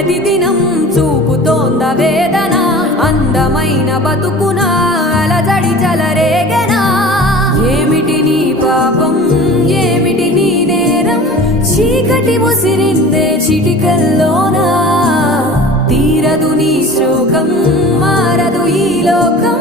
ప్రతిదినం చూపుతోంద వేదన అందమైన బతుకున అలజడి చలరేగనా ఏమిటి నీ పాపం ఏమిటి నీ నేరం చీకటి ముసిరిందే చిటికల్లోనా తీరదు నీ శోకం మారదు ఈ లోకం